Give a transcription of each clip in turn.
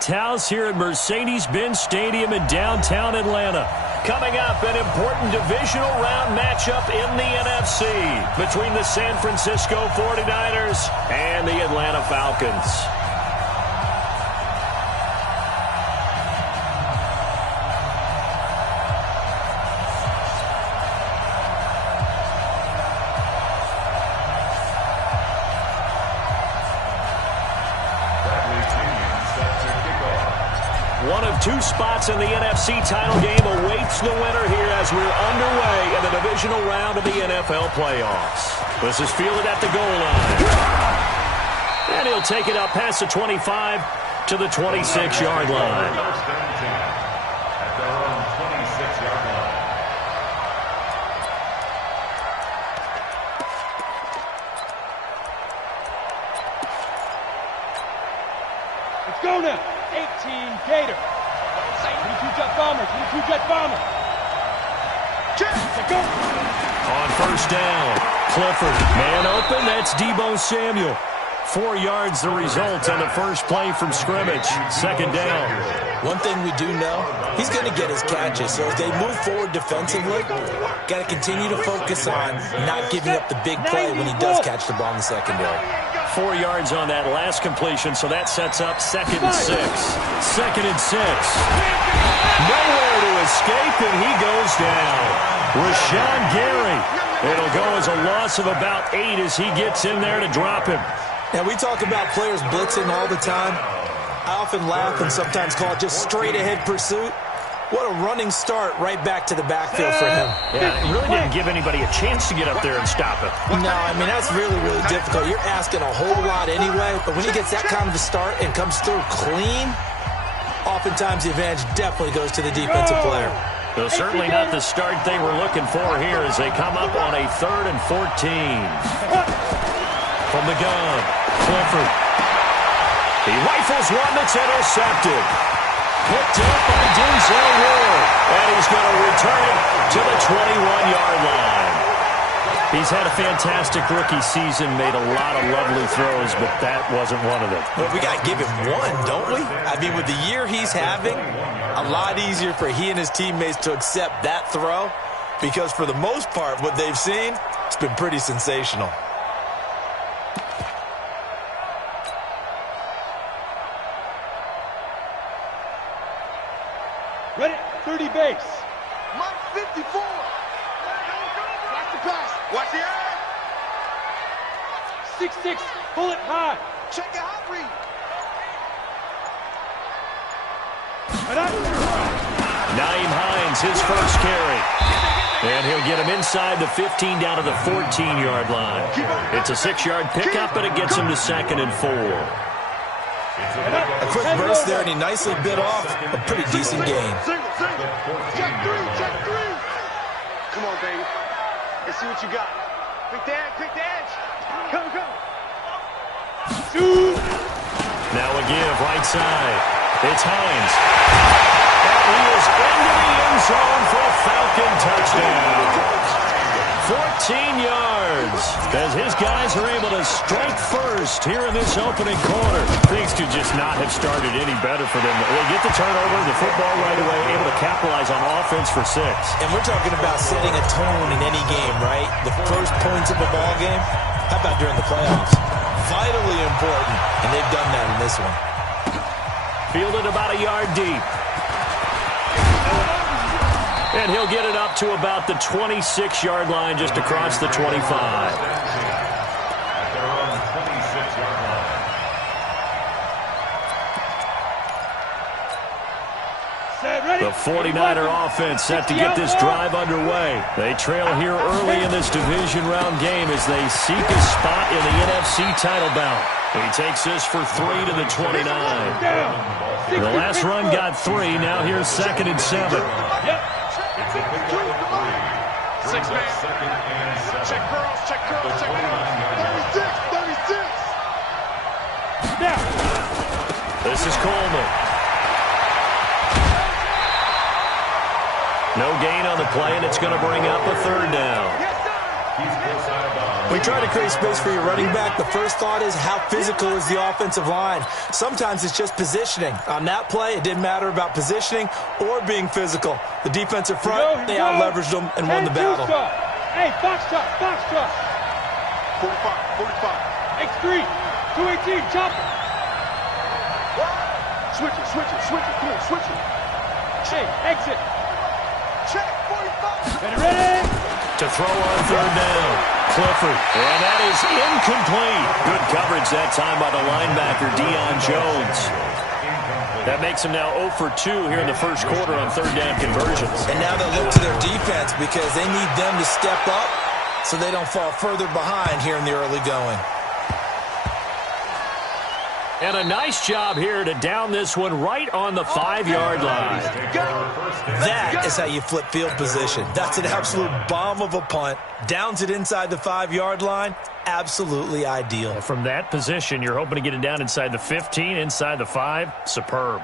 packed house here at Mercedes-Benz Stadium in downtown Atlanta. Coming up, an important divisional round matchup in the NFC between the San Francisco 49ers and the Atlanta Falcons. One of two spots in the NFC title game awaits the winner here as we're underway in the divisional round of the NFL playoffs. This is fielded at the goal line. And he'll take it up past the 25 to the 26-yard line. At their own 26-yard line. Let's go now. 18 Gator. 22-jet bomber. 22-jet bomber. Go. On first down, Clifford. Man open, that's Deebo Samuel. 4 yards the result on the first play from scrimmage. Second down. One thing we do know, he's going to get his catches. So as they move forward defensively, got to continue to focus on not giving up the big play when he does catch the ball in the secondary. 4 yards on that last completion, so that sets up 2nd and 6. 2nd and 6. Nowhere to escape, and he goes down. Rashawn Gary. It'll go as a loss of about 8 as he gets in there to drop him. Now, we talk about players blitzing all the time. I often laugh and sometimes call it just straight-ahead pursuit. What a running start right back to the backfield for him. Yeah, it really didn't give anybody a chance to get up there and stop it. No, I mean, that's really, really difficult. You're asking a whole lot anyway, but when he gets that kind of a start and comes through clean, oftentimes the advantage definitely goes to the defensive player. Though certainly not the start they were looking for here as they come up on a 3rd and 14. From the gun, Clifford. He rifles one that's intercepted. Picked up by Denzel Ward. And he's going to return it to the 21-yard line. He's had a fantastic rookie season, made a lot of lovely throws, but that wasn't one of them. Well, we got to give him one, don't we? I mean, with the year he's having, a lot easier for he and his teammates to accept that throw because for the most part, what they've seen, it's been pretty sensational. Ready? 30 base. Mike 54. Watch the pass. Watch the eye. 6-6. Pull it high. Check your hot read. Naeem Hines, his first carry. And he'll get him inside the 15 down to the 14-yard line. It's a 6-yard pickup, but it gets him to 2nd and 4. A quick burst there, and he nicely bit off a pretty decent gain. Single. Check three. Come on, baby. Let's see what you got. Quick the edge. Come. Shoot. Now a give, right side. It's Hines. And he is into the end zone for a Falcon touchdown. 14 yards as his guys are able to strike first here in this opening quarter. Things could just not have started any better for them. They get the turnover, the football right away, able to capitalize on offense for 6. And we're talking about setting a tone in any game, right? The first points of a ball game. How about during the playoffs? Vitally important, and they've done that in this one. Fielded about a yard deep. And he'll get it up to about the 26-yard line just across the 25. At their own 26-yard line. Set, ready. The 49er offense set to get this drive underway. They trail here early in this division round game as they seek a spot in the NFC title bout. He takes this for 3 to the 29. The last run got 3. Now here's 2nd and 7. Yep. 6 man. Check curls. 36. Now. This is Coleman. No gain on the play, and it's going to bring up a 3rd down. He's close out of bounds. When you try to create space for your running back, the first thought is how physical is the offensive line. Sometimes it's just positioning. On that play, it didn't matter about positioning or being physical. The defensive front, they out-leveraged them and won the battle. Hey, box shot, box shot. 45. X3, 218, chop it. Switch it. Come on, switch it. Hey, exit. Check, 45. Ready? To throw on third down. Clifford. And that is incomplete. Good coverage that time by the linebacker, Deion Jones. That makes him now 0 for 2 here in the first quarter on third down conversions. And now they look to their defense because they need them to step up so they don't fall further behind here in the early going. And a nice job here to down this one right on the 5-yard line. That is how you flip field position. That's an absolute bomb of a punt. Downs it inside the 5-yard line. Absolutely ideal. From that position, you're hoping to get it down inside the 15, inside the 5. Superb.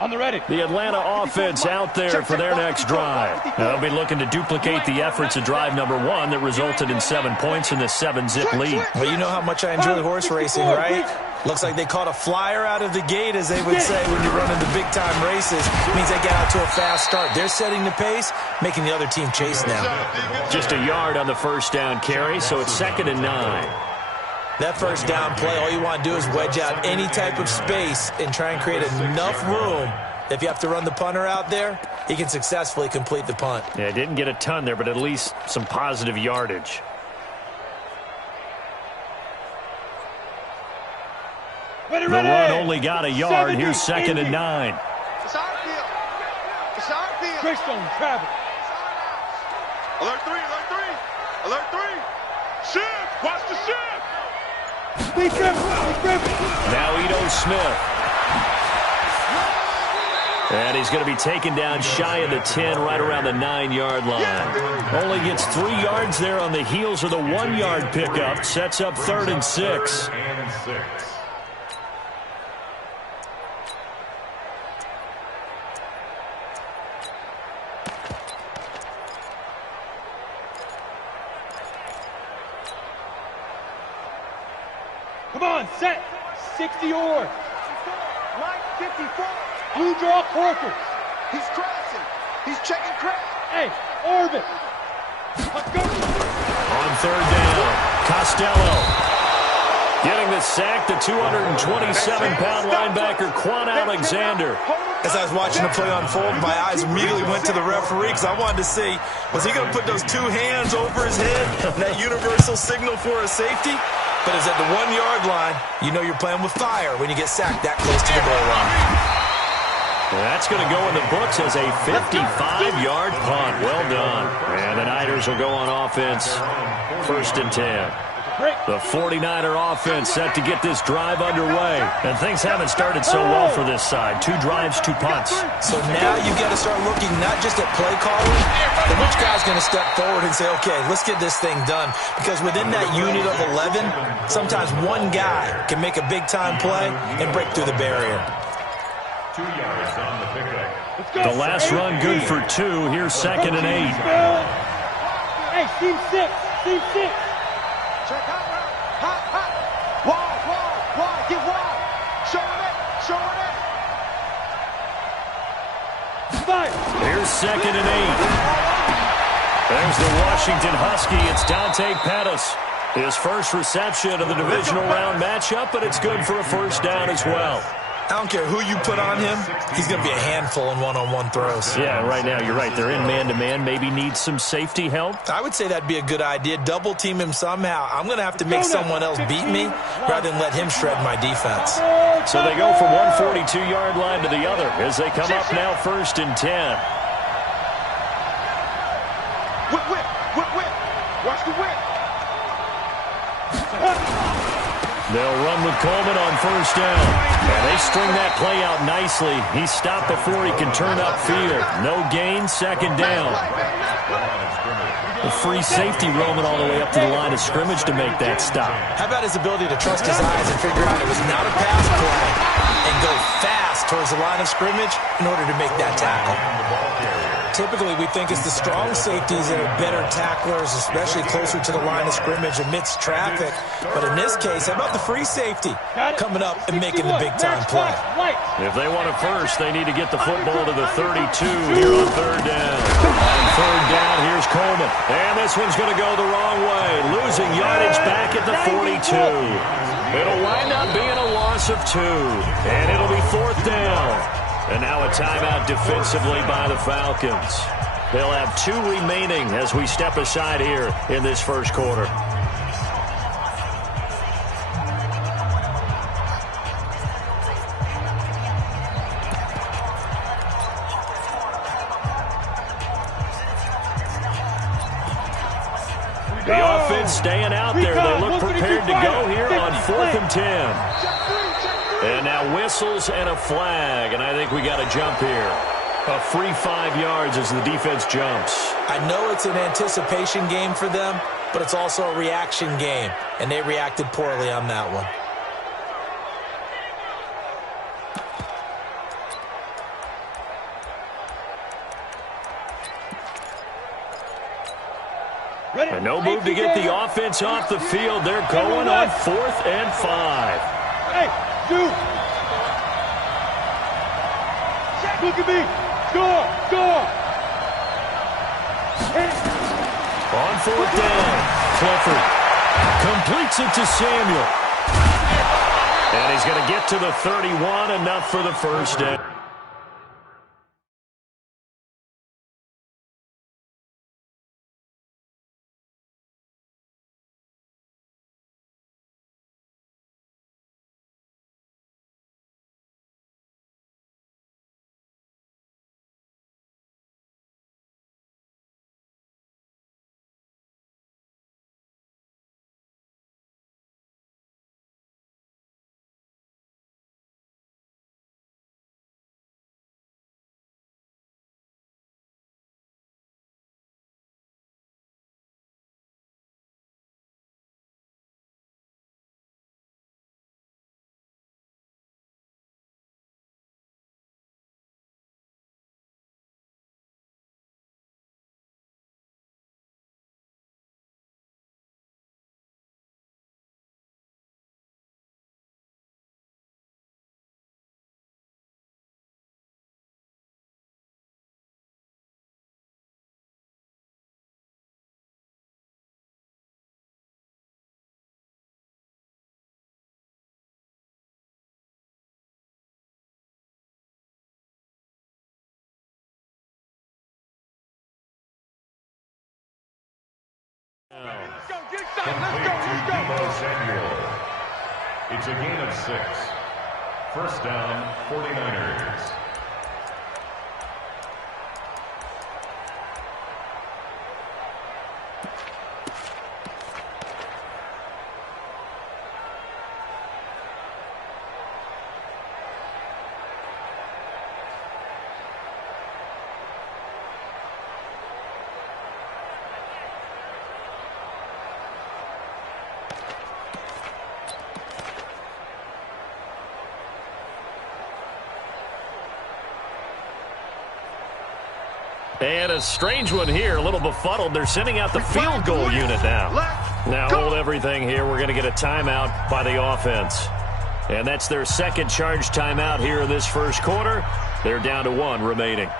On the ready. The Atlanta offense out there for their next drive. They'll be looking to duplicate the efforts of drive number 1 that resulted in 7 points in the 7-zip lead. Well, you know how much I enjoy horse racing, right? Looks like they caught a flyer out of the gate, as they would say when you run into big-time races. It means they get out to a fast start. They're setting the pace, making the other team chase now. Just a yard on the first down carry, so it's 2nd and 9. That first down play, all you want to do is wedge out any type of space and try and create enough room. If you have to run the punter out there, he can successfully complete the punt. Yeah, didn't get a ton there, but at least some positive yardage. The run only got a yard. Here's 2nd and 9. It's our field. It's our field. Greystone, travel. Alert 3. Alert 3. Shift. Watch the shift. Speed Griffin. Now Ito Smith. And he's going to be taken down shy of the 10, right around the 9-yard line. Only gets 3 yards there on the heels of the 1-yard pickup. Sets up 3rd and 6. Come on, set. 60 or. Mike 54. Blue draw Corker. He's crossing. He's checking crap. Hey, orbit. Let's go. On third down, Costello. Getting the sack, the 227-pound linebacker, Quan Alexander. As I was watching the play unfold, my eyes immediately went to the referee because I wanted to see, was he going to put those 2 hands over his head, that universal signal for a safety? But it's at the 1-yard line. You know you're playing with fire when you get sacked that close to the goal line. That's going to go in the books as a 55-yard punt. Well done. And the Niners will go on offense. 1st and 10. The 49er offense set to get this drive underway. And things haven't started so well for this side. 2 drives, 2 punts. So now you've got to start looking not just at play calling, but which guy's going to step forward and say, okay, let's get this thing done. Because within that unit of 11, sometimes one guy can make a big-time play and break through the barrier. 2 yards on the pickup. The last run good for 2. Here's 2nd and 8. Hey, team 6. Team 6. Check hot. Wide. Get wide. Show it. Fire. Here's 2nd and 8. There's the Washington Husky. It's Dante Pettis. His first reception of the divisional round matchup, but it's good for a first down as well. I don't care who you put on him, he's going to be a handful in one-on-one throws. Yeah, right now you're right. They're in man-to-man. Maybe need some safety help. I would say that'd be a good idea. Double team him somehow. I'm going to have to make someone else beat me rather than let him shred my defense. So they go from one 42-yard line to the other as they come up now 1st and 10. Whip. Watch the whip. They'll run with Coleman on first down. And they string that play out nicely. He stopped before he can turn upfield. No gain, second down. The free safety roaming all the way up to the line of scrimmage to make that stop. How about his ability to trust his eyes and figure out it was not a pass play and go fast towards the line of scrimmage in order to make that tackle? Typically, we think it's the strong safeties that are better tacklers, especially closer to the line of scrimmage amidst traffic. But in this case, how about the free safety coming up and making the big-time play? If they want it first, they need to get the football to the 32 here on third down. On third down, here's Coleman. And this one's going to go the wrong way, losing yardage back at the 42. It'll wind up being a loss of 2, and it'll be fourth down. And now a timeout defensively by the Falcons. They'll have 2 remaining as we step aside here in this first quarter. The offense staying out there. They look prepared to go here on 4th and 10. And now whistles and a flag, and I think we got a jump here. A free 5 yards as the defense jumps. I know it's an anticipation game for them, but it's also a reaction game, and they reacted poorly on that one. And no move to get the offense off the field. They're going on 4th and 5. Hey! Look at me. Score. On 4th down, Clifford completes it to Samuel. And he's going to get to the 31, enough for the first down. It's a gain of 6. First down, 49ers. And a strange one here, a little befuddled. They're sending out the field goal unit now. Now hold everything here. We're going to get a timeout by the offense. And that's their second charge timeout here in this first quarter. They're down to 1 remaining.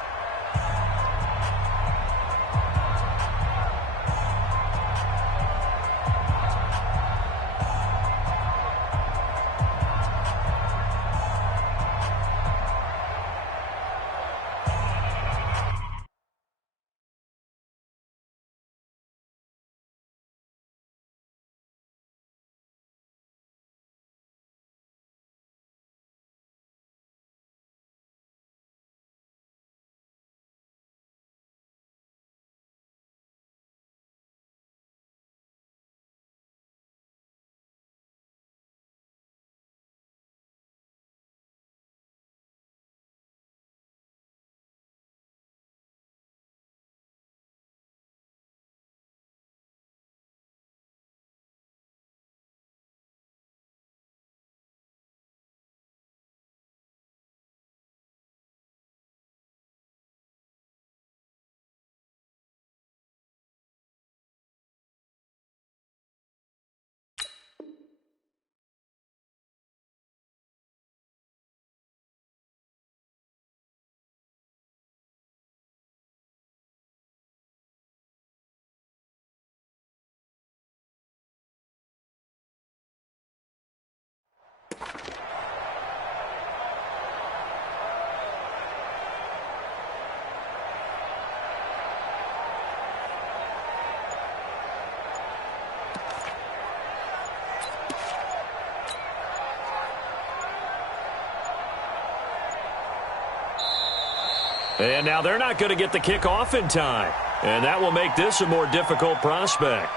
And now they're not going to get the kickoff in time. And that will make this a more difficult prospect.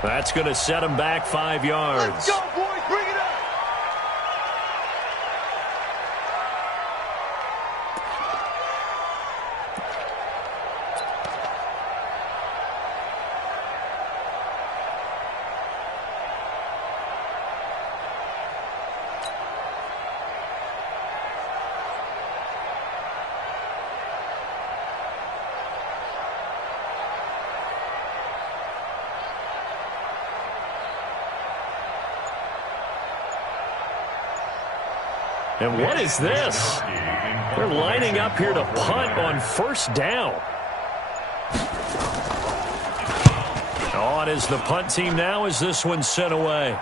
That's going to set them back 5 yards. Let's go, boys. Bring it up. And what is this? They're lining up here to punt on first down. On is the punt team now as this one's sent away.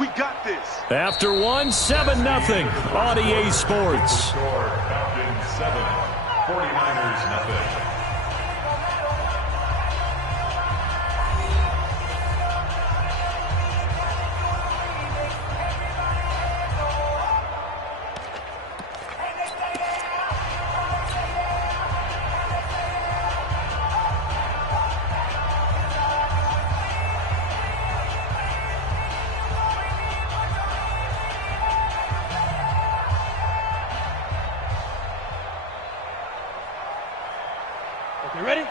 We got this. After one, 7-0 on EA Sports. Score, Falcons 7, 49ers 0.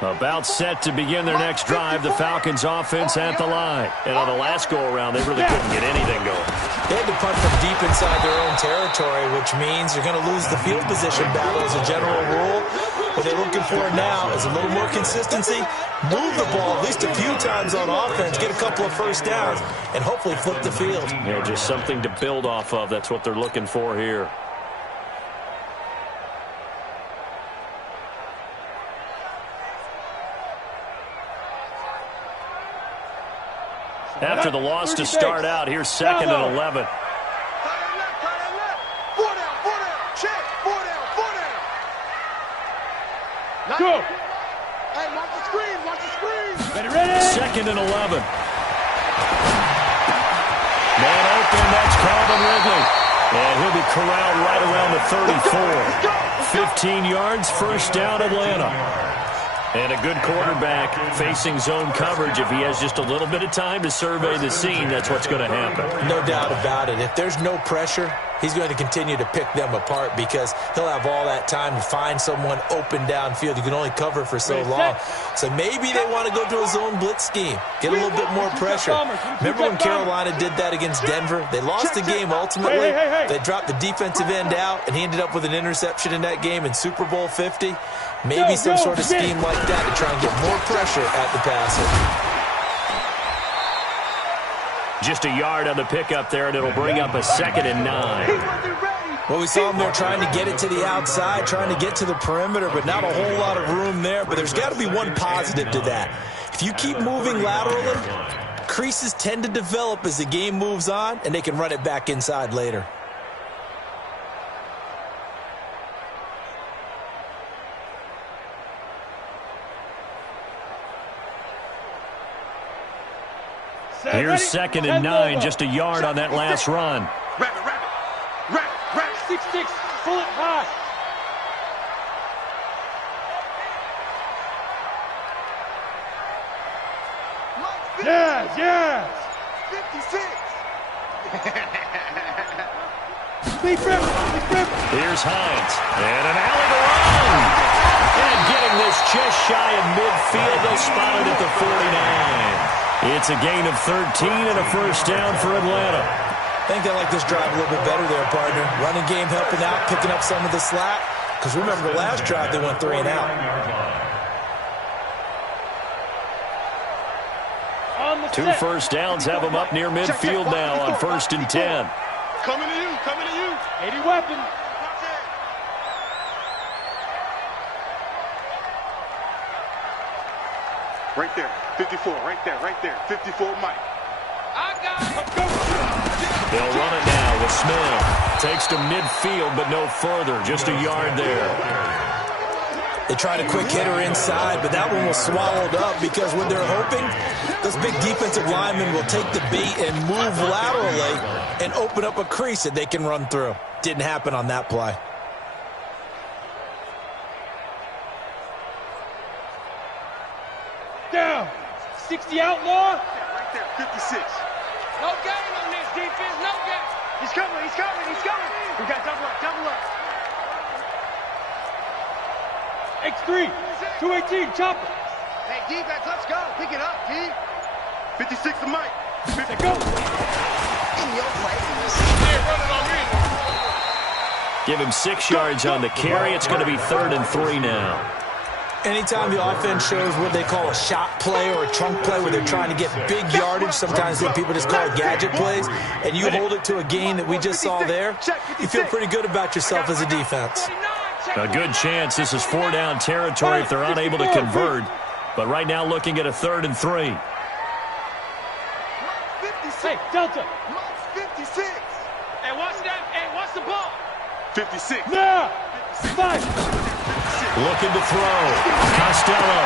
About set to begin their next drive, the Falcons offense at the line. And on the last go-around, they really couldn't get anything going. They had to punt from deep inside their own territory, which means you're going to lose the field position battle as a general rule. What they're looking for now is a little more consistency, move the ball at least a few times on offense, get a couple of first downs, and hopefully flip the field. Yeah, just something to build off of. That's what they're looking for here. After the loss to start out, here's 2nd and 11. Go. Hey, watch the screen, watch the screen. Ready. 2nd and 11. Man open, that's Calvin Ridley. And he'll be corralled right around the 34. 15 yards, first down Atlanta. And a good quarterback facing zone coverage. If he has just a little bit of time to survey the scene, that's what's going to happen. No doubt about it. If there's no pressure, he's going to continue to pick them apart because he'll have all that time to find someone open downfield. You can only cover for so long. So maybe they want to go to a zone blitz scheme, get a little bit more pressure. Remember when Carolina did that against Denver? They lost the game ultimately. They dropped the defensive end out, and he ended up with an interception in that game in Super Bowl 50. Maybe some sort of scheme like that to try and get more pressure at the passer. Just a yard on the pickup there, and it'll bring up a 2nd and 9. Well, we saw him there trying to get it to the outside, trying to get to the perimeter, but not a whole lot of room there. But there's got to be one positive to that. If you keep moving laterally, creases tend to develop as the game moves on, and they can run it back inside later. Here's 2nd and 9, just a yard on that last run. Rabbit. 6-6, pull it high. Yes. 56. Here's Hines. And an alley to run. And getting this just shy of midfield. They'll spot it at the 49. It's a gain of 13 and a first down for Atlanta. I think they like this drive a little bit better there, partner. Running game helping out, picking up some of the slack. Because remember, the last drive they went 3 and out. Two first downs have them up near midfield now on 1st and 10. Coming to you. 80 weapon. Right there, 54, right there. 54, Mike. I got it. They'll run it now with Smith. Takes to midfield, but no further. Just a yard there. They tried a quick hitter inside, but that one was swallowed up because when they're hoping, those big defensive linemen will take the bait and move laterally and open up a crease that they can run through. Didn't happen on that play. Down. 60 outlaw. Right there, 56. No gain on this defense, no gain. He's coming, he's coming, he's coming. We got double up, double up. X3. 218, chopper. Hey, defense, let's go. Pick it up, D. 56 to Mike. Let's go. Give him 6 yards on the carry. It's going to be 3rd and 3 now. Anytime the offense shows what they call a shot play or a chunk play where they're trying to get big yardage, sometimes people just call it gadget plays, and you hold it to a gain that we just saw there, you feel pretty good about yourself as a defense. A good chance this is 4-down territory if they're unable to convert. But right now looking at a 3rd and 3. Hey, Delta. 56. Hey, watch that. Hey, watch the ball. 56. Now. 5. Looking to throw. Costello.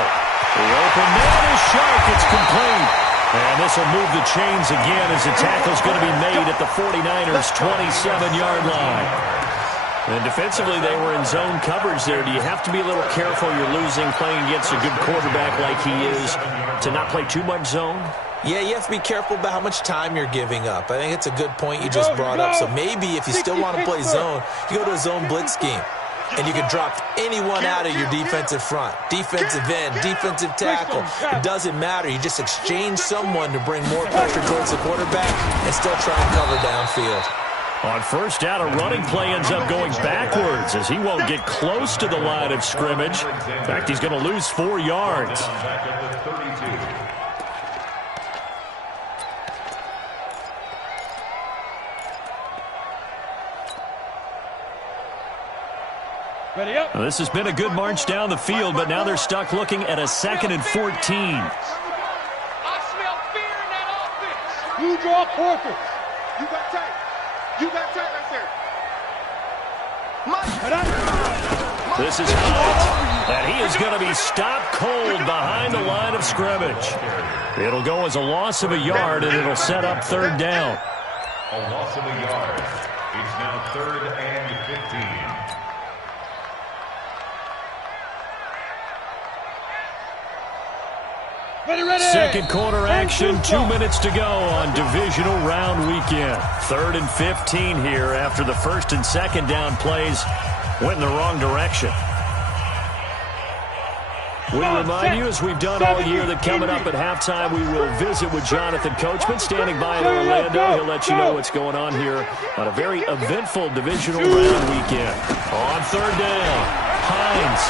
The open man is sharp. It's complete. And this will move the chains again as the tackle's going to be made at the 49ers' 27-yard line. And defensively, they were in zone coverage there. Do you have to be a little careful? You're losing playing against a good quarterback like he is to not play too much zone? Yeah, you have to be careful about how much time you're giving up. I think it's a good point you just brought up. So maybe if you still want to play zone, you go to a zone blitz scheme. And you can drop anyone out of your defensive front. Defensive end, defensive tackle. It doesn't matter. You just exchange someone to bring more pressure towards the quarterback and still try and cover downfield. On 1st down, a running play ends up going backwards as he won't get close to the line of scrimmage. In fact, he's going to lose 4 yards. Ready up. Well, this has been a good march down the field, but now they're stuck looking at a 2nd and 14. I smell fear in that offense. You draw quarters. You got tight. You got tight right there. Mike. This is Hunt, and he is going to be stopped cold behind the line of scrimmage. It'll go as a loss of a yard, and it'll set up 3rd down. A loss of a yard. It's now 3rd and 15. Ready. 2nd quarter action, 2 minutes to go on divisional round weekend. 3rd and 15 here after the 1st and 2nd down plays went in the wrong direction. We remind you, as we've done all year, that coming up at halftime, we will visit with Jonathan Coachman standing by in Orlando. He'll let you know what's going on here on a very eventful divisional round weekend. On 3rd down, Hines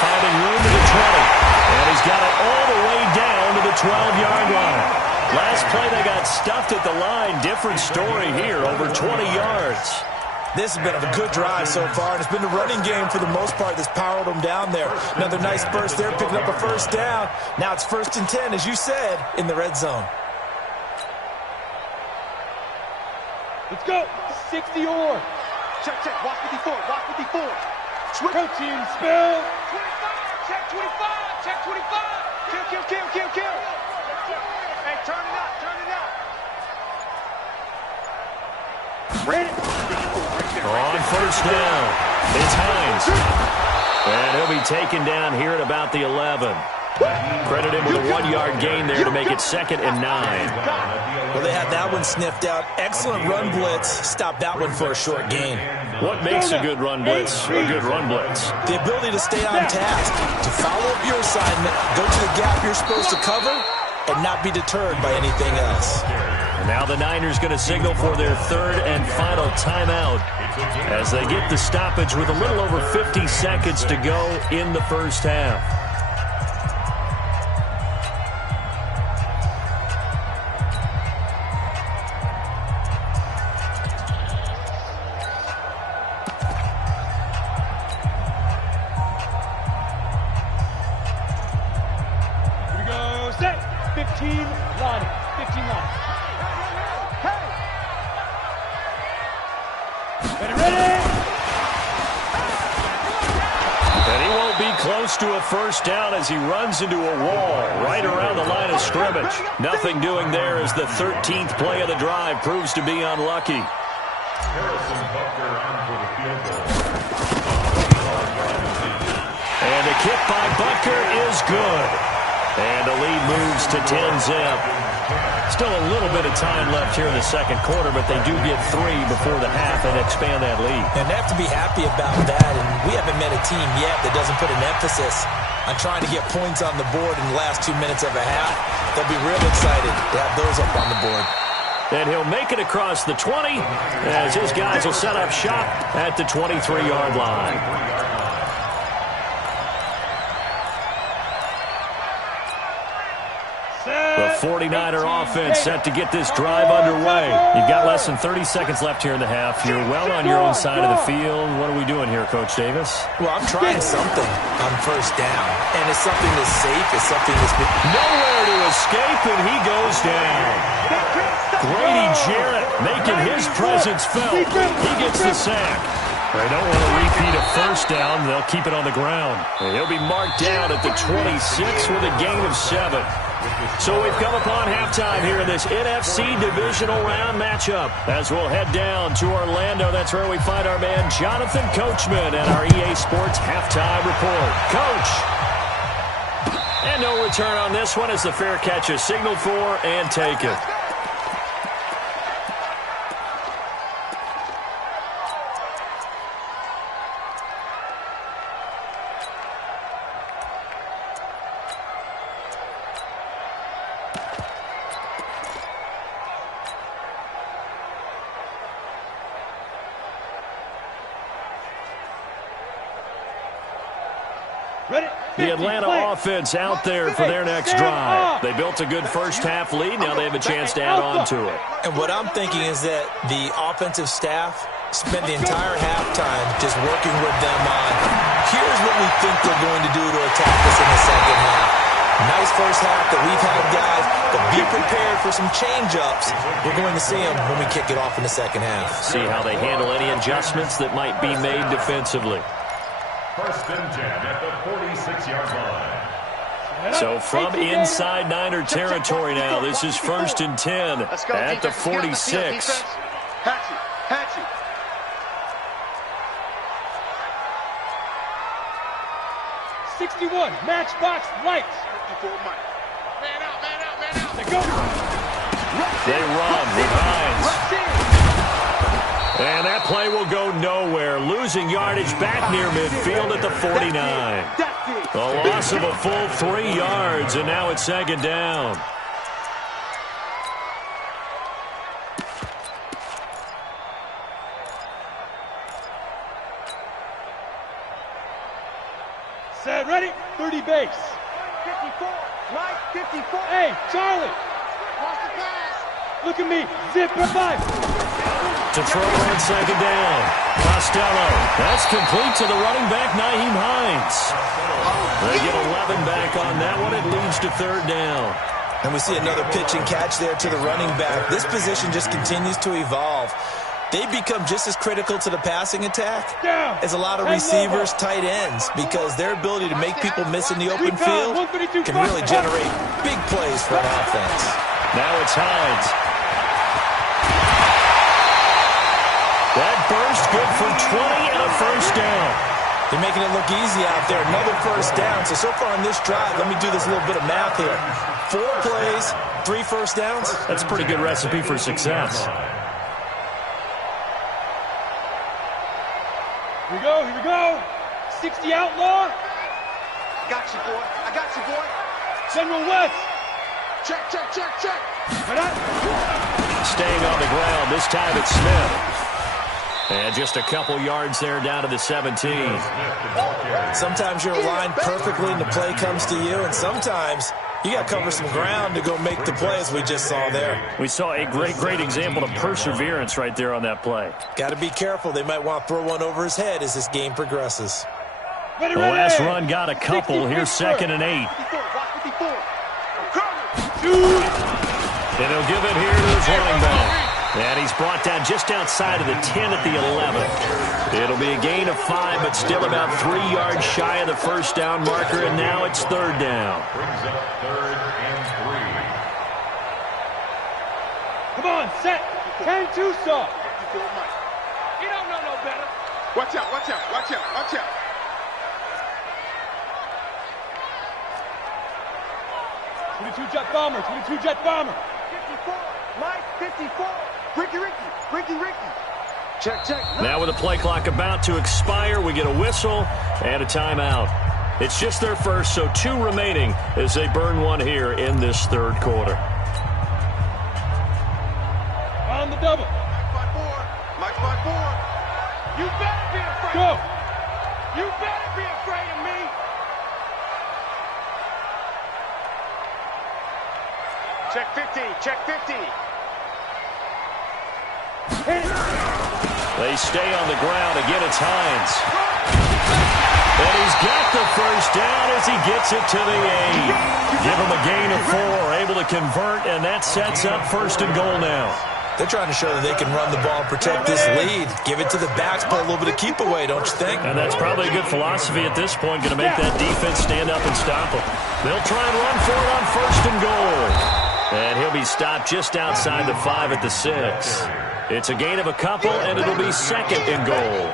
finding room to the 20. And he's got it all the way down to the 12-yard line. Last play, they got stuffed at the line. Different story here, over 20 yards. This has been a good drive so far, and it's been the running game for the most part that's powered them down there. Another nice burst there, picking up a 1st down. Now it's 1st and 10, as you said, in the red zone. Let's go. 60 or. Check. Watch 54. Watch 54. Protein spill. 25. Check 25. Check 25. Kill. Hey, turn it up. Ready. On 1st down, it's Hines. And he'll be taken down here at about the 11. Credit him with a 1-yard gain there to make it 2nd and 9. Well, they had that one sniffed out. Excellent run blitz. Stop that one for a short gain. What makes a good run blitz a good run blitz? The ability to stay on task, to follow up your assignment, go to the gap you're supposed to cover, and not be deterred by anything else. And now the Niners going to signal for their 3rd and final timeout as they get the stoppage with a little over 50 seconds to go in the 1st half. Here we go. Set. 15 line. 15 line. Ready. And he won't be gets to a first down as he runs into a wall right around the line of scrimmage. Nothing doing there as the 13th play of the drive proves to be unlucky. Harrison Butker on for the field goal. And the kick by Butker is good. And the lead moves to 10-zip. Still a little bit of time left here in the second quarter, but they do get 3 before the half and expand that lead. And they have to be happy about that, and we haven't met a team yet that doesn't put an emphasis on trying to get points on the board in the last 2 minutes of a half. They'll be real excited to have those up on the board. And he'll make it across the 20 as his guys will set up shop at the 23-yard line. The 49er offense set to get this drive underway. You've got less than 30 seconds left here in the half. You're well on your own side of the field. What are we doing here, Coach Davis? Well, I'm trying something on first down, and it's something that's safe. It's something that's been nowhere to escape, and he goes down. Grady Jarrett making his presence felt. He gets the sack. They don't want to repeat a first down. They'll keep it on the ground. And he'll be marked down at the 26 with a gain of 7. So we've come upon halftime here in this NFC divisional round matchup. As we'll head down to Orlando, that's where we find our man Jonathan Coachman and our EA Sports halftime report. Coach! And no return on this one as the fair catch is signaled for and taken. The Atlanta offense out there for their next drive. They built a good first-half lead. Now they have a chance to add on to it. And what I'm thinking is that the offensive staff spent the entire halftime just working with them on, here's what we think they're going to do to attack us in the second half. Nice first half that we've had, guys, but be prepared for some change-ups. We're going to see them when we kick it off in the second half. See how they handle any adjustments that might be made defensively. First and 10 at the 46-yard line. So from inside Niner territory now, this is first and 10 at the 46. Hatchet. 61, matchbox lights. 54, Mike. Man out. They go. They run with Hines. And that play will go nowhere. Losing yardage back near midfield at the 49. A loss of a full 3 yards, and now it's second down. Set, ready, 30 base. 54, Mike, 54. Hey, Charlie. Watch the pass. Look at me. Zip for 5. To throw on second down. Costello. That's complete to the running back, Nyheim Hines. They get 11 back on that one. It leads to third down. And we see another pitch and catch there to the running back. This position just continues to evolve. They become just as critical to the passing attack as a lot of receivers, tight ends, because their ability to make people miss in the open field can really generate big plays for an offense. Now it's Hines. That burst good for 20 and a first down. They're making it look easy out there. Another first down. So far on this drive, let me do this little bit of math here. 4 plays, 3 first downs. That's a pretty good recipe for success. Here we go. 60 outlaw. I got you, boy. General West. Check. Staying on the ground. This time it's Smith. And just a couple yards there down to the 17. Sometimes you're aligned perfectly and the play comes to you, and sometimes you got to cover some ground to go make the play, as we just saw there. We saw a great example of perseverance right there on that play. Got to be careful. They might want to throw one over his head as this game progresses. Ready. The last run got a couple. Here's second and 8. 54. And he'll give it here to his running back. And he's brought down just outside of the 10 at the 11. It'll be a gain of 5, but still about 3 yards shy of the first down marker, and now it's third down. Brings up 3rd and 3. Come on, set. 10-2 saw. You don't know no better. Watch out, watch out, watch out, watch out. '22 jet bomber, '22 jet bomber. 54, Mike, 54. Ricky. Check. Now with the play clock about to expire, we get a whistle and a timeout. It's just their first, so 2 remaining as they burn one here in this third quarter. On the double. Mike 5-4. You better be afraid. Go. You better be afraid of me. Check 50. They stay on the ground. Again, it's Hines. And he's got the first down as he gets it to the 8. Give him a gain of 4, able to convert, and that sets up 1st and goal now. They're trying to show that they can run the ball and protect this lead. Give it to the backs, play a little bit of keep away, don't you think? And that's probably a good philosophy at this point, going to make that defense stand up and stop them. They'll try and run for it on 1st and goal. And he'll be stopped just outside the 5 at the 6. It's a gain of a couple, and it'll be 2nd and goal.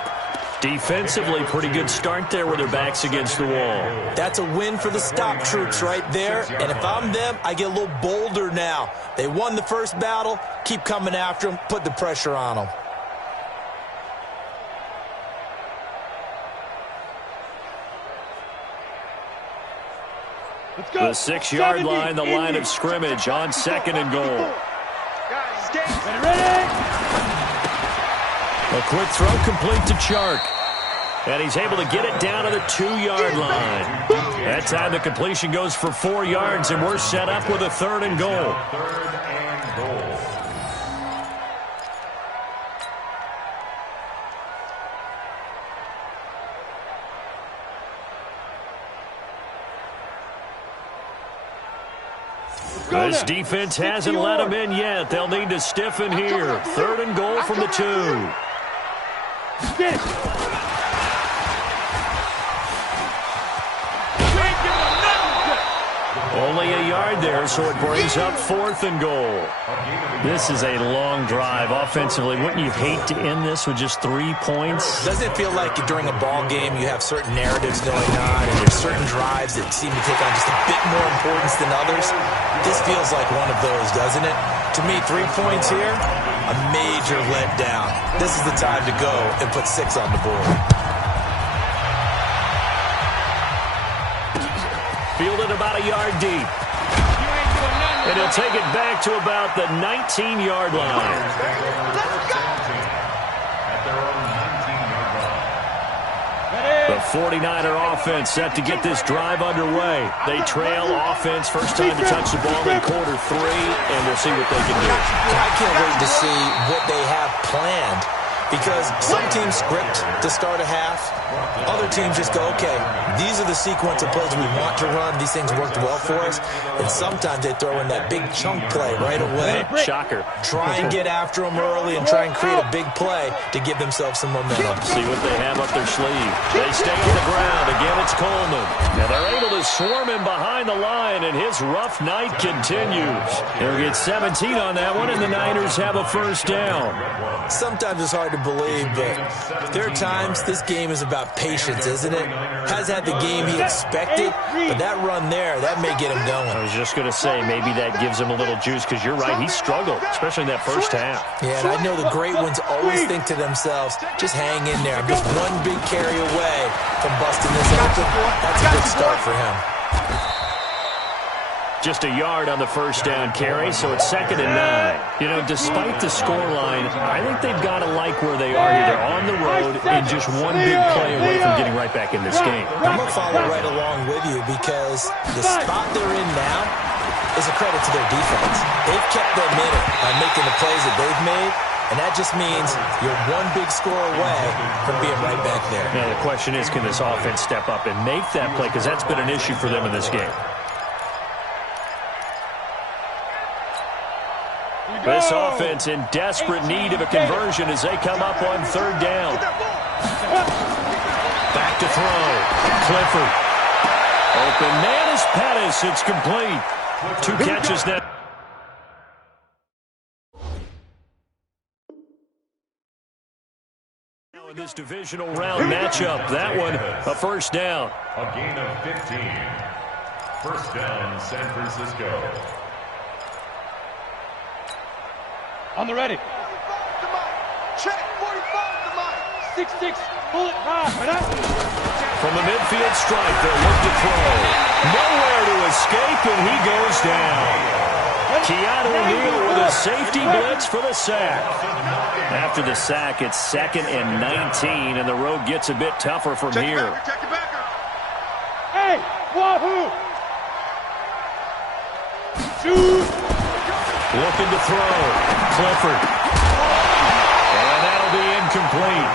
Defensively, pretty good start there with their backs against the wall. That's a win for the stop troops right there. And if I'm them, I get a little bolder now. They won the first battle. Keep coming after them. Put the pressure on them. Let's go. The 6-yard line, the line of scrimmage on 2nd and goal. Ready. A quick throw complete to Chark. And he's able to get it down to the 2-yard line. That time the completion goes for 4 yards, and we're set up with a 3rd and goal. 3rd and goal. This defense hasn't let him in yet. They'll need to stiffen here. 3rd and goal from the 2. Get it. Only a yard there, so it brings up 4th and goal. This is a long drive offensively. Wouldn't you hate to end this with just 3 points? Doesn't it feel like during a ball game you have certain narratives going on and there's certain drives that seem to take on just a bit more importance than others? This feels like one of those, doesn't it? To me, 3 points here, a major letdown. This is the time to go and put 6 on the board. Fielded about a yard deep. And he'll take it back to about the 19-yard line. The 49er offense set to get this drive underway. They trail offense, first time to touch the ball in quarter 3, and we'll see what they can do. I can't wait to see what they have planned, because some teams script to start a half. Other teams just go, okay, these are the sequence of plays we want to run. These things worked well for us. And sometimes they throw in that big chunk play right away. Shocker. Try and get after them early and try and create a big play to give themselves some momentum. See what they have up their sleeve. They stay on the ground. Again, it's Coleman. And they're able to swarm him behind the line, and his rough night continues. They'll get 17 on that one, and the Niners have a first down. Sometimes it's hard to believe, but there are times this game is about patience, isn't it? Has had the game he expected, but that run there, that may get him going. I was just going to say, maybe that gives him a little juice, because you're right, he struggled, especially in that first half. Yeah, and I know the great ones always think to themselves, just hang in there. I'm just one big carry away from busting this open. That's a good start for him. Just a yard on the first down carry, so it's 2nd and 9. You know, despite the scoreline, I think they've got to like where they are here. They're on the road and just one big play away from getting right back in this game. I'm going to follow right along with you, because the spot they're in now is a credit to their defense. They've kept them in it by making the plays that they've made, and that just means you're one big score away from being right back there. Now, the question is, can this offense step up and make that play? Because that's been an issue for them in this game. This offense in desperate need of a conversion as they come up on third down. Back to throw. Clifford. Open man is Pettis. It's complete. 2 catches now. In this divisional round matchup, that one a first down. A gain of 15. First down, San Francisco. On the ready. Check 45 to Mike. 6-6, bullet high. Right out. From the midfield stripe, they'll look to throw. Nowhere to escape, and he goes down. Keanu Neal with a safety blitz for the sack. After the sack, it's 2nd and 19, and the road gets a bit tougher from here. Check your backer. Hey, wahoo! Shoot! Looking to throw. Clifford. And that'll be incomplete.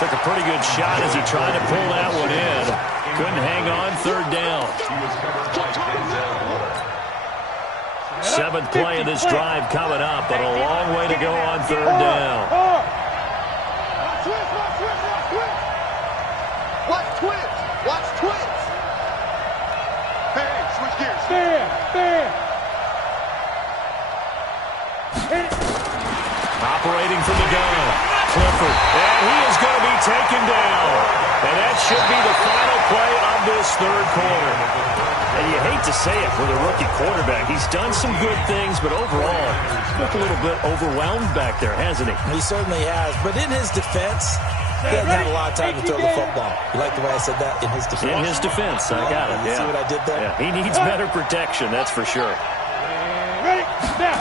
Took a pretty good shot as he tried to pull that one in. Couldn't hang on third down. 7th play of this drive coming up, but a long way to go on third down. Watch twins. Watch twins. Hey, switch gears. Bam! Operating from the gun. Clifford. And he is going to be taken down. And that should be the final play of this third quarter. And you hate to say it with a rookie quarterback. He's done some good things, but overall, he's looked a little bit overwhelmed back there, hasn't he? He certainly has. But in his defense, he hasn't had a lot of time to throw the football. You like the way I said that? In his defense? In his defense. I got it. You see what I did there? Yeah. He needs better protection, that's for sure. Ready? Now!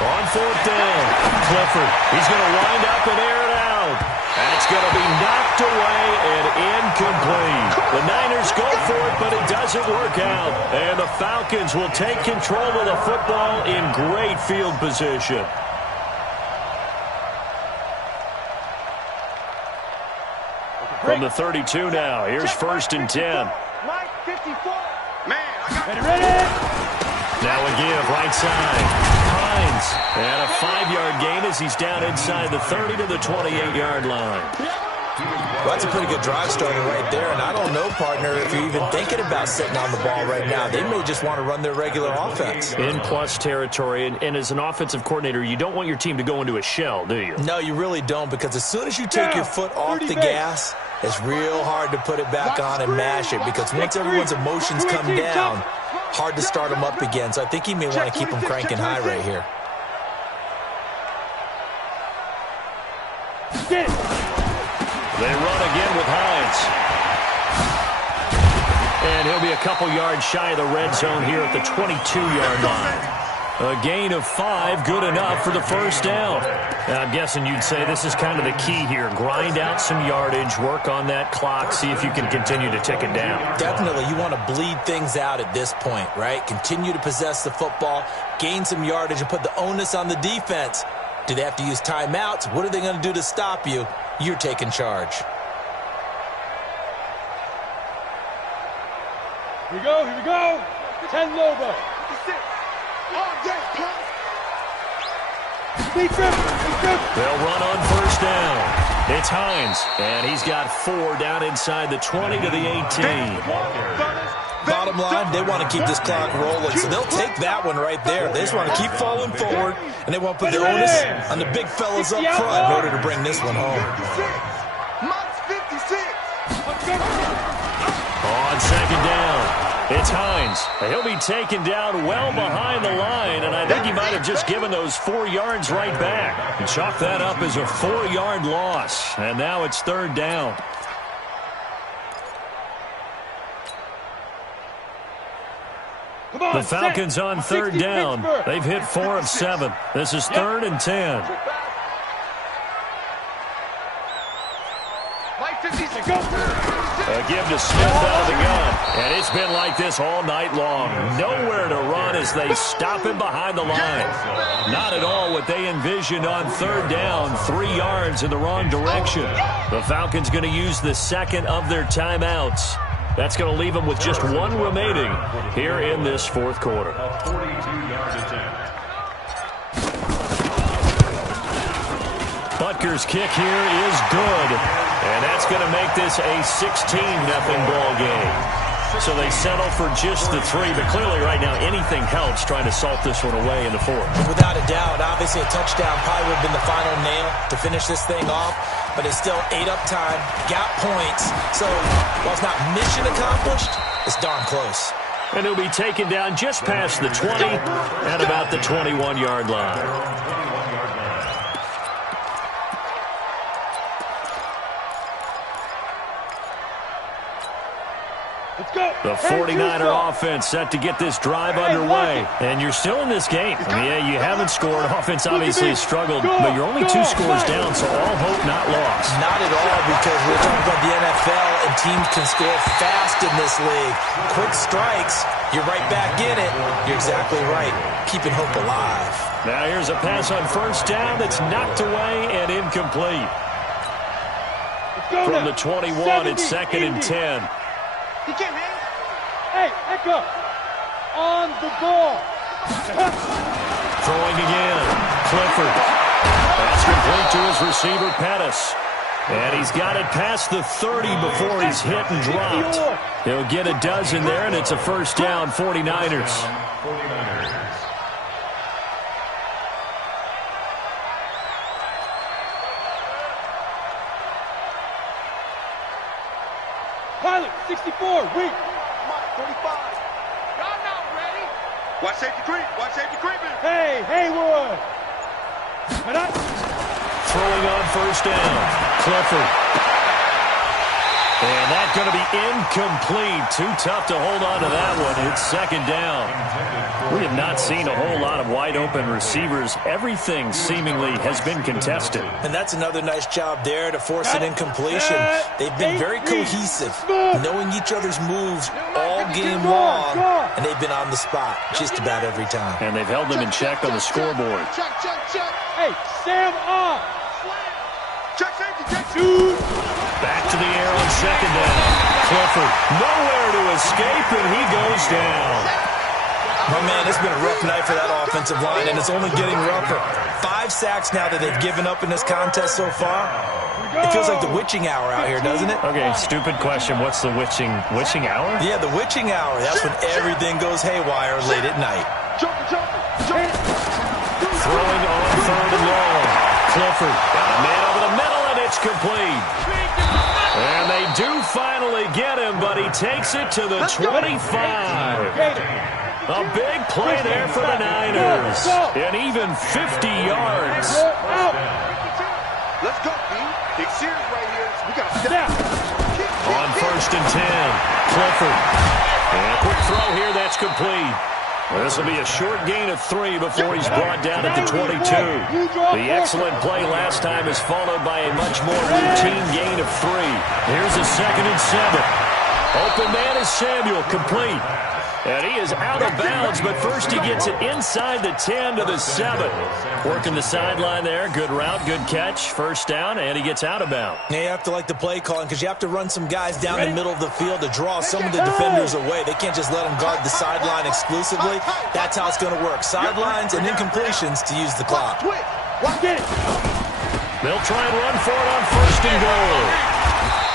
On fourth down, Clifford. He's going to wind up and air it out. That's going to be knocked away and incomplete. The Niners go for it, but it doesn't work out. And the Falcons will take control of the football in great field position. From the 32 now, here's 1st and 10. Mike 54. Man, I got Ready? Now a give, right side. Hines. And a 5-yard gain as he's down inside the 30 to the 28-yard line. Well, that's a pretty good drive starter right there. And I don't know, partner, if you're even thinking about sitting on the ball right now. They may just want to run their regular offense. In plus territory. And as an offensive coordinator, you don't want your team to go into a shell, do you? No, you really don't, because as soon as you take your foot off the gas, it's real hard to put it back on and mash it, because once everyone's emotions come down, hard to start them up again. So I think he may want to keep them cranking high right here. They run again with Hines. And he'll be a couple yards shy of the red zone here at the 22-yard line. A gain of 5, good enough for the first down. Now, I'm guessing you'd say this is kind of the key here. Grind out some yardage, work on that clock, see if you can continue to tick it down. Definitely. You want to bleed things out at this point, right? Continue to possess the football, gain some yardage, and put the onus on the defense. Do they have to use timeouts? What are they going to do to stop you? You're taking charge. Here we go. 10 Lobo. They'll run on first down. It's Hines, and he's got 4 down inside the 20 to the 18. Bottom line, they want to keep this clock rolling, so they'll take that one right there. They just want to keep falling forward, and they want to put the onus on the big fellas up front in order to bring this one home. On second down, it's Hines. He'll be taken down well behind the line, and I think he might have just given those 4 yards right back. And chalk that up as a 4-yard loss, and now it's third down. The Falcons on third down. They've hit 4 of 7. This is 3rd and 10. A give to Smith out of the gun. And it's been like this all night long. Nowhere to run as they stop him behind the line. Not at all what they envisioned on third down. 3 yards in the wrong direction. The Falcons going to use the second of their timeouts. That's going to leave them with just 1 remaining here in this fourth quarter. A 42-yard attempt. Rutgers' kick here is good. And that's going to make this a 16-0 ball game. So they settle for just the 3, but clearly right now anything helps trying to salt this one away in the 4th. Without a doubt, obviously a touchdown probably would have been the final nail to finish this thing off, but it's still 8 up time, got points. So while it's not mission accomplished, it's darn close. And he'll be taken down just past the 20 at about the 21-yard line. The 49er offense set to get this drive underway. And you're still in this game. Yeah, you haven't scored. Offense obviously has struggled, but you're only 2 scores down, so all hope not lost. Not at all, because we're talking about the NFL, and teams can score fast in this league. Quick strikes, you're right back in it. You're exactly right. Keeping hope alive. Now here's a pass on first down that's knocked away and incomplete. From the 21, it's 2nd and 10. He came in. Hey, Echo, on the ball. Throwing again. Clifford. Pass complete to his receiver, Pettis. And he's got it past the 30 before he's hit and dropped. He'll get a dozen there, and it's a first down, 49ers. Pilot, 64, weak. 35. Y'all not ready. Watch safety creep. Watch safety creeping. Hey, Haywood. Throwing on first down. Clifford. And that's going to be incomplete. Too tough to hold on to that one. It's 2nd down. We have not seen a whole lot of wide-open receivers. Everything seemingly has been contested. And that's another nice job there to force an incompletion. They've been very cohesive, knowing each other's moves all game long, and they've been on the spot just about every time. And they've held them in check on the scoreboard. Check. Hey, Sam off. Check safety. Check. Dude. Back to the air on 2nd down. Clifford nowhere to escape, and he goes down. My man, it's been a rough night for that offensive line, and it's only getting rougher. 5 sacks now that they've given up in this contest so far. It feels like the witching hour out here, doesn't it? Okay, stupid question. What's the witching hour? Yeah, the witching hour. That's when everything goes haywire late at night. Throwing on 3rd and long. Clifford got a man over the middle, and it's complete. And they do finally get him, but he takes it to the 25. A big play there for the Niners. And even 50 yards. Let's go, B. Big series right here. We got to step. On 1st and 10. Clifford. And a quick throw here. That's complete. Well, this will be a short gain of 3 before he's brought down at the 22. The excellent play last time is followed by a much more routine gain of 3. Here's a 2nd and 7. Open man is Samuel, complete. And he is out of bounds, but first he gets it inside the 10 to the 7. Working the sideline there. Good route, good catch. First down, and he gets out of bounds. Yeah, you have to like the play calling because you have to run some guys down the middle of the field to draw some of the defenders away. They can't just let them guard the sideline exclusively. That's how it's going to work. Sidelines and incompletions to use the clock. They'll try and run for it on 1st and goal.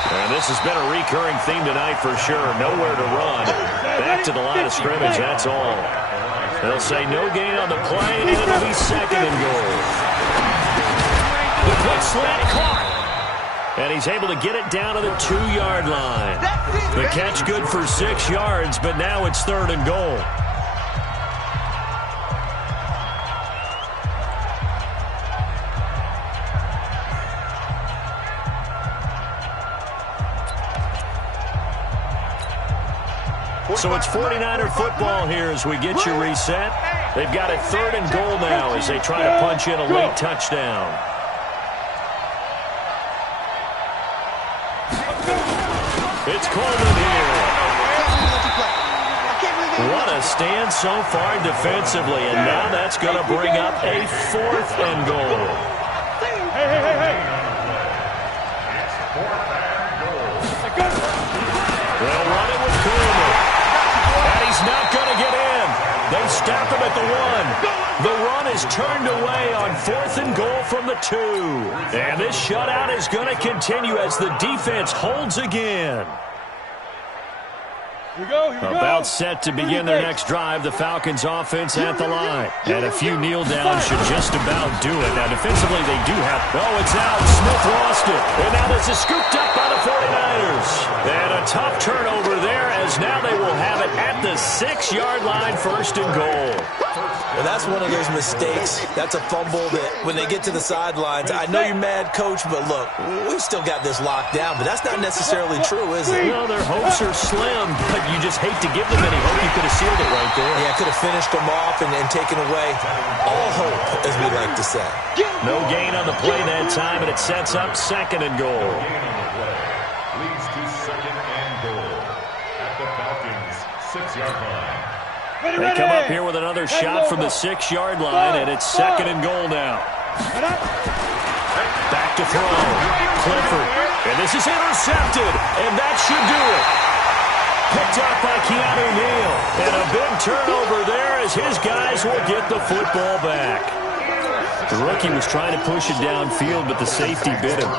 And this has been a recurring theme tonight for sure. Nowhere to run. Back to the line of scrimmage, that's all. They'll say no gain on the play, and it'll be 2nd and goal. The quick slant caught. And he's able to get it down to the 2-yard line. The catch good for 6 yards, but now it's 3rd and goal. So it's 49er football here as we get you reset. They've got it 3rd and goal now as they try to punch in a late touchdown. It's Coleman here. What a stand so far defensively, and now that's going to bring up a 4th and goal. Hey. They'll run it with Coleman. And he's not going to get in. They stop him at the 1. The run is turned away on 4th and goal from the 2. And this shutout is going to continue as the defense holds again. Here we go. About set to begin their next drive, the Falcons offense at the line. And a few kneel downs should just about do it. Now, defensively, they do have... Oh, it's out. Smith lost it. And now this is scooped up by the 49ers. And a tough turnover there as now they will have it at the 6-yard line, 1st and goal. Well, that's one of those mistakes. That's a fumble that when they get to the sidelines, I know you're mad, Coach, but look, we've still got this locked down. But that's not necessarily true, is it? Well, their hopes are slim, but you just hate to give them any hope. You could have sealed it right there. Yeah, could have finished them off and taken away all hope, as we like to say. No gain on the play that time, and it sets up 2nd and goal. Leads to 2nd and goal at the Falcons' 6-yard line. They come up here with another shot from the 6-yard line, and it's 2nd and goal now. Back to throw. Clifford. And this is intercepted, and that should do it. Picked up by Keanu Neal. And a big turnover there as his guys will get the football back. The rookie was trying to push it downfield, but the safety bit him.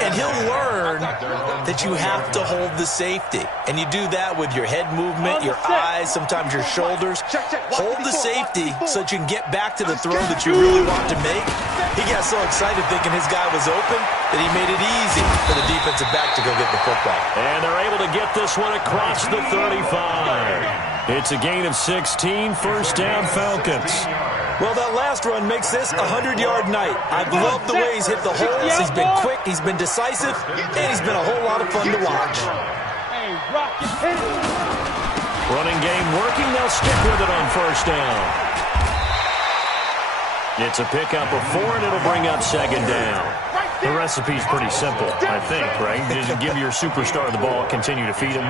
And he'll learn that you have to hold the safety. And you do that with your head movement, your eyes, sometimes your shoulders. Hold the safety so that you can get back to the throw that you really want to make. He got so excited thinking his guy was open that he made it easy for the defensive back to go get the football. And they're able to get this one across the 35. It's a gain of 16, 1st down Falcons. Well, that last run makes this a 100-yard night. I've loved the way he's hit the holes. He's been quick, he's been decisive, and he's been a whole lot of fun to watch. Hey, Rocky, hit it. Running game working. They'll stick with it on 1st down. It's a pickup of 4, and it'll bring up 2nd down. The recipe's pretty simple, I think, right? Just give your superstar the ball, continue to feed him.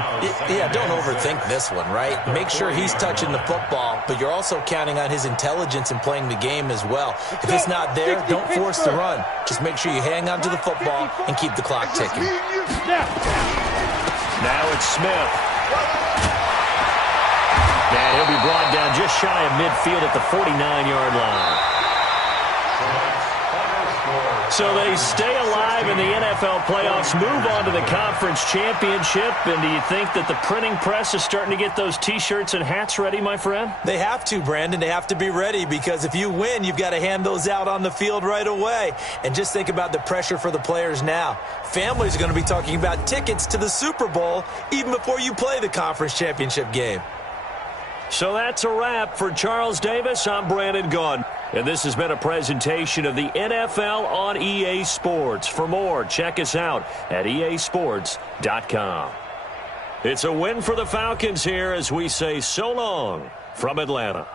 Yeah, don't overthink this one, right? Make sure he's touching the football, but you're also counting on his intelligence in playing the game as well. If it's not there, don't force the run. Just make sure you hang on to the football and keep the clock ticking. Now it's Smith. And he'll be brought down just shy of midfield at the 49-yard line. So they stay alive in the NFL playoffs, move on to the conference championship. And do you think that the printing press is starting to get those T-shirts and hats ready, my friend? They have to, Brandon. They have to be ready because if you win, you've got to hand those out on the field right away. And just think about the pressure for the players now. Families are going to be talking about tickets to the Super Bowl even before you play the conference championship game. So that's a wrap for Charles Davis. I'm Brandon Gunn. And this has been a presentation of the NFL on EA Sports. For more, check us out at easports.com. It's a win for the Falcons here as we say so long from Atlanta.